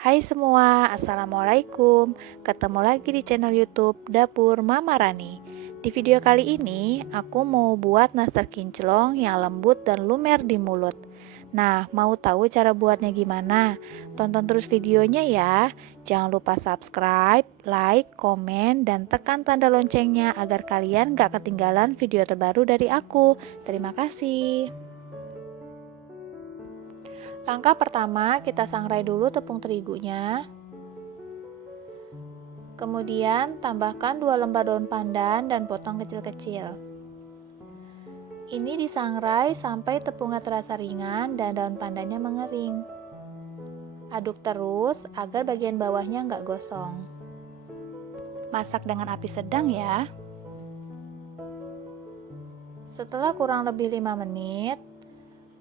Hai semua, Assalamualaikum. Ketemu lagi di channel YouTube Dapur Mama Rani. Di video kali ini, aku mau buat nastar kinclong yang lembut dan lumer di mulut. Nah, mau tahu cara buatnya gimana? Tonton terus videonya ya. Jangan lupa subscribe, like, komen, dan tekan tanda loncengnya agar kalian gak ketinggalan video terbaru dari aku. Terima kasih. Langkah pertama, kita sangrai dulu tepung terigunya. Kemudian, tambahkan 2 lembar daun pandan dan potong kecil-kecil. Ini disangrai sampai tepungnya terasa ringan dan daun pandannya mengering. Aduk terus agar bagian bawahnya nggak gosong. Masak dengan api sedang ya. Setelah kurang lebih 5 menit,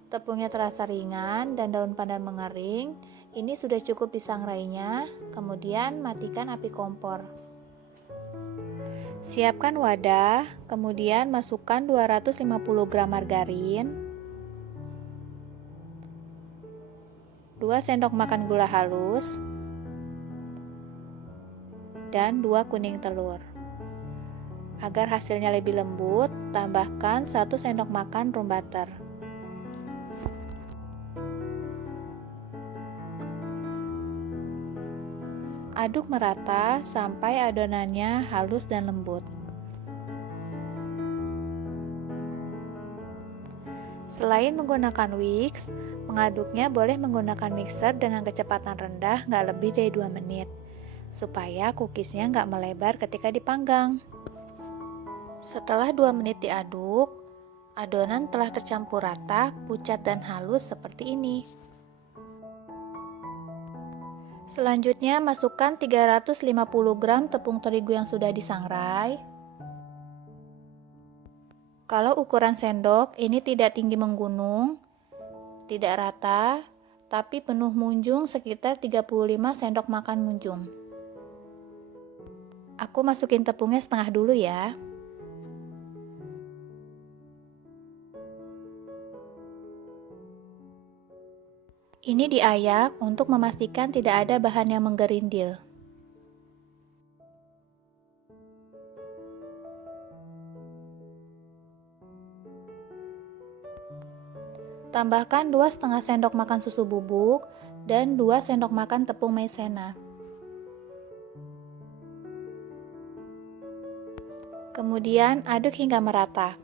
tepungnya terasa ringan dan daun pandan mengering. Ini sudah cukup disangrainya. Kemudian matikan api kompor. Siapkan wadah, kemudian masukkan 250 gram margarin, 2 sendok makan gula halus, dan 2 kuning telur. Agar hasilnya lebih lembut, tambahkan 1 sendok makan room butter. Aduk merata sampai adonannya halus dan lembut. Selain menggunakan whisk, mengaduknya boleh menggunakan mixer dengan kecepatan rendah nggak lebih dari 2 menit, supaya cookiesnya nggak melebar ketika dipanggang. Setelah 2 menit diaduk, adonan telah tercampur rata, pucat dan halus seperti ini. Selanjutnya masukkan 350 gram tepung terigu yang sudah disangrai. Kalau ukuran sendok ini tidak tinggi menggunung, tidak rata, tapi penuh munjung sekitar 35 sendok makan munjung. Aku masukin tepungnya setengah dulu ya. Ini diayak untuk memastikan tidak ada bahan yang menggerindil. Tambahkan 2,5 sendok makan susu bubuk dan 2 sendok makan tepung maizena. Kemudian aduk hingga merata.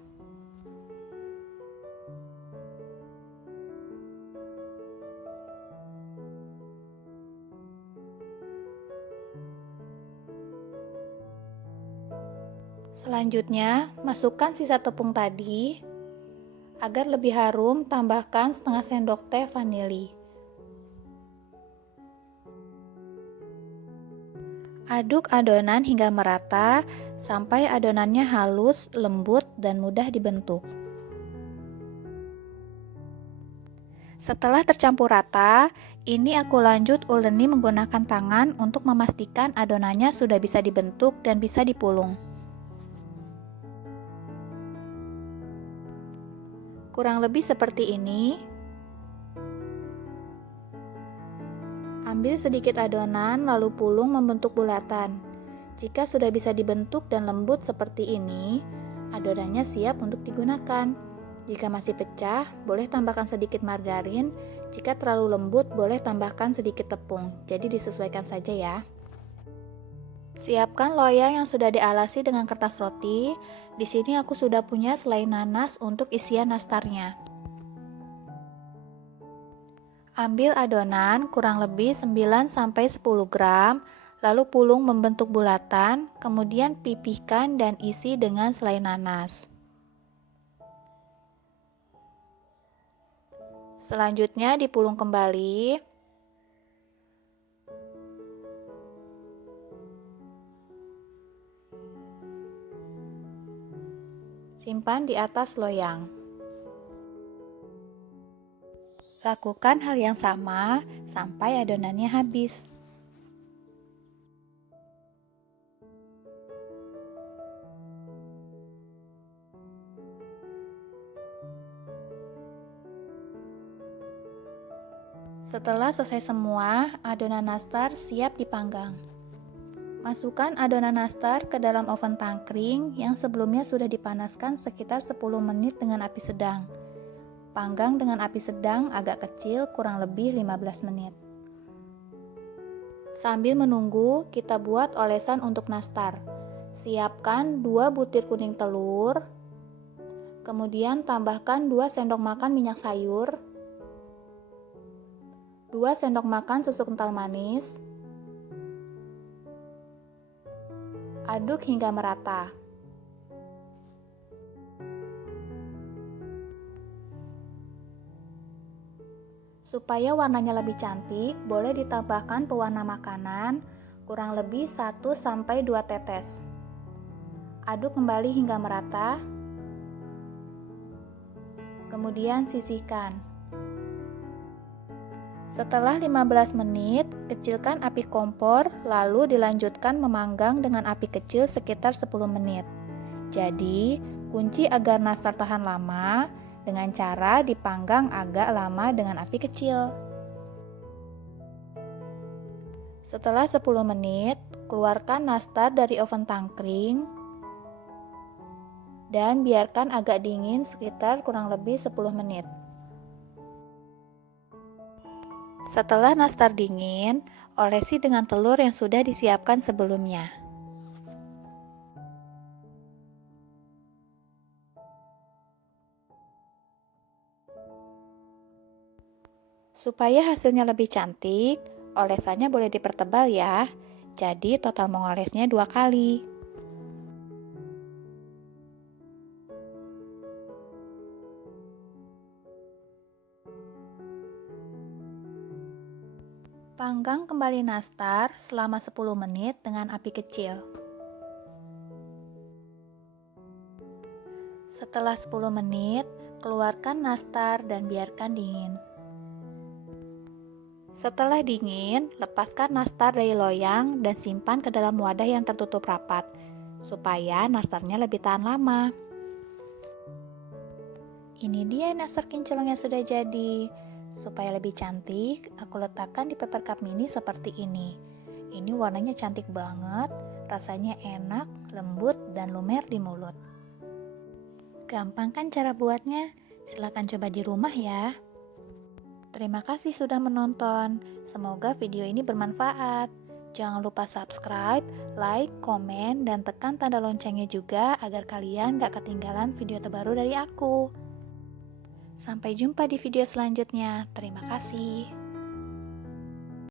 Selanjutnya, masukkan sisa tepung tadi. Agar lebih harum, tambahkan setengah sendok teh vanili. Aduk adonan hingga merata sampai adonannya halus, lembut, dan mudah dibentuk. Setelah tercampur rata, ini aku lanjut uleni menggunakan tangan untuk memastikan adonannya sudah bisa dibentuk dan bisa dipulung. Kurang lebih seperti ini. Ambil sedikit adonan lalu pulung membentuk bulatan. Jika sudah bisa dibentuk dan lembut seperti ini, adonannya siap untuk digunakan. Jika masih pecah, boleh tambahkan sedikit margarin. Jika terlalu lembut, boleh tambahkan sedikit tepung. Jadi disesuaikan saja ya. Siapkan loyang yang sudah dialasi dengan kertas roti. Di sini aku sudah punya selai nanas untuk isian nastarnya. Ambil adonan kurang lebih 9-10 gram, lalu pulung membentuk bulatan, kemudian pipihkan dan isi dengan selai nanas. Selanjutnya dipulung kembali. Simpan di atas loyang. Lakukan hal yang sama sampai adonannya habis. Setelah selesai semua, adonan nastar siap dipanggang. Masukkan adonan nastar ke dalam oven tangkring yang sebelumnya sudah dipanaskan sekitar 10 menit dengan api sedang. Panggang dengan api sedang agak kecil kurang lebih 15 menit. Sambil menunggu, kita buat olesan untuk nastar. Siapkan 2 butir kuning telur, kemudian tambahkan 2 sendok makan minyak sayur, 2 sendok makan susu kental manis. Aduk hingga merata. Supaya warnanya lebih cantik, boleh ditambahkan pewarna makanan kurang lebih 1-2 tetes. Aduk kembali hingga merata. Kemudian sisihkan. Setelah 15 menit, kecilkan api kompor, lalu dilanjutkan memanggang dengan api kecil sekitar 10 menit. Jadi, kunci agar nastar tahan lama dengan cara dipanggang agak lama dengan api kecil. Setelah 10 menit, keluarkan nastar dari oven tangkring dan biarkan agak dingin sekitar kurang lebih 10 menit. Setelah nastar dingin, olesi dengan telur yang sudah disiapkan sebelumnya. Supaya hasilnya lebih cantik, olesannya boleh dipertebal ya. Jadi total mengolesnya 2 kali. Panggang kembali nastar selama 10 menit dengan api kecil. Setelah 10 menit, keluarkan nastar dan biarkan dingin. Setelah dingin, lepaskan nastar dari loyang dan simpan ke dalam wadah yang tertutup rapat, supaya nastarnya lebih tahan lama. Ini dia nastar kinclong yang sudah jadi. Supaya lebih cantik, aku letakkan di paper cup mini seperti ini. Ini warnanya cantik banget, rasanya enak, lembut, dan lumer di mulut. Gampang kan cara buatnya? Silahkan coba di rumah ya. Terima kasih sudah menonton. Semoga video ini bermanfaat. Jangan lupa subscribe, like, komen, dan tekan tanda loncengnya juga agar kalian gak ketinggalan video terbaru dari aku. Sampai jumpa di video selanjutnya. Terima kasih.